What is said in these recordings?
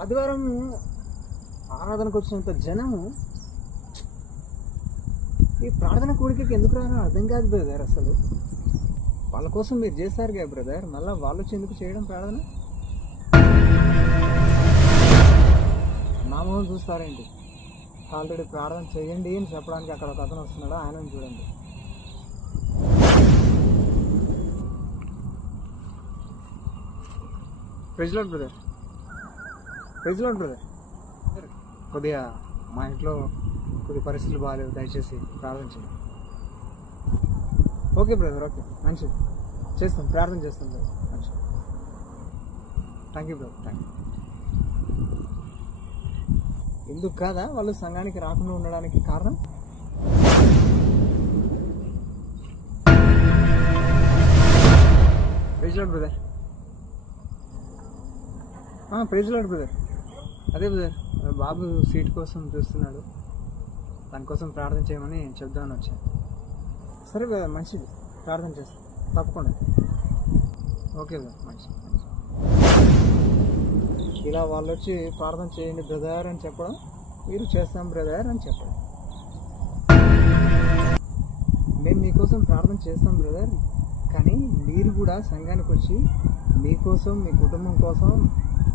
ఆదివారం ఆరాధనకు వచ్చినంత జనము ఈ ప్రార్థన కోరికకి ఎందుకు రానో అర్థం కాదు బ్రదర్ అసలు. వాళ్ళ కోసం మీరు చేశారు కదా బ్రదర్ మళ్ళీ వాళ్ళు వచ్చి ఎందుకు చేయడం ప్రార్థన? నామోహం చూస్తారేంటి? ఆల్రెడీ ప్రార్థన చేయండి అని చెప్పడానికి అక్కడ ఒక అతను వస్తున్నాడు ఆయన చూడండి. ప్రెజ్లాడ్ బ్రదర్ ఫ్రిడ్జ్లో ఉంటుంది. కొద్దిగా మా ఇంట్లో కొద్ది పరిస్థితులు బాగాలేవు దయచేసి ప్రార్థన చేయండి. Okay brother okay. మంచిది. చేస్తాం ప్రార్థన చేస్తాం బ్రదర్. మంచిది. Thank you brother thank you ఎందుకు కాదా? వాళ్ళు సంఘానికి రాకుండా ఉండడానికి కారణం? Praise Lord brother praise Lord brother అదే బ్రదర్ బాబు సీట్ కోసం చూస్తున్నాడు. దానికోసం ప్రార్థన చేయమని చెప్దామని వచ్చాను సరే బ్రదర్ మంచిది. ప్రార్థన చేస్తాను తప్పకుండా. ఓకే బ్రదర్ మంచిది మంచిది. ఇలా వాళ్ళు వచ్చి ప్రార్థన చేయండి బ్రదర్ అని చెప్పడం మీరు చేస్తాం బ్రదర్ అని చెప్పడం. మేము మీకోసం ప్రార్థన చేస్తాం బ్రదర్ కానీ మీరు కూడా సంఘానికి వచ్చి మీకోసం మీ కుటుంబం కోసం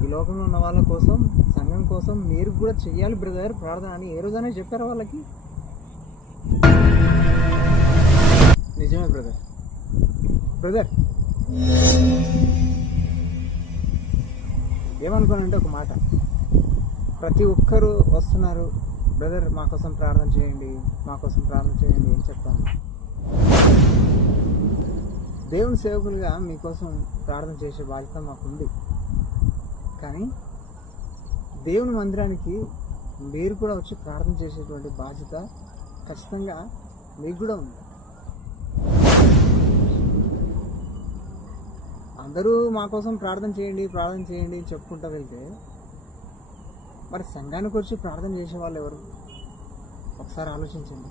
ఈ లోకంలో ఉన్న వాళ్ళ కోసం సంఘం కోసం మీరు కూడా చెయ్యాలి బ్రదర్ ప్రార్థన అని ఏ రోజైనా చెప్పారా వాళ్ళకి? నిజమే బ్రదర్. బ్రదర్. ఏమనుకోనంటే ఒక మాట. ప్రతి ఒక్కరూ వస్తున్నారు. బ్రదర్ మా కోసం ప్రార్థన చేయండి మా కోసం ప్రార్థన చేయండి అని చెప్తాను. దేవుని సేవకులుగా మీకోసం ప్రార్థన చేసే బాధ్యత మాకుంది. కానీ దేవుని మందిరానికి మీరు కూడా వచ్చి ప్రార్థన చేసేటువంటి బాధ్యత ఖచ్చితంగా మీకు కూడా ఉంది. అందరూ మా కోసం ప్రార్థన చేయండి ప్రార్థన చేయండి అని చెప్పుకుంటా వెళ్తే మరి సంఘానికి వచ్చి ప్రార్థన చేసే వాళ్ళు ఎవరు? ఒకసారి ఆలోచించండి.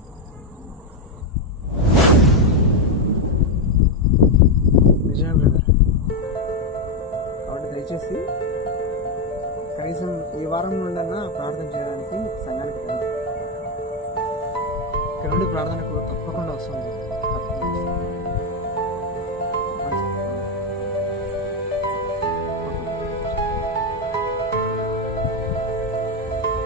దయచేసి కనీసం ఈ వారం నుండన్నా ప్రార్థన చేయడానికి సంఘానికి రండి. ఇక్కడ నుండి ప్రార్థనకు తప్పకుండా వస్తుంది.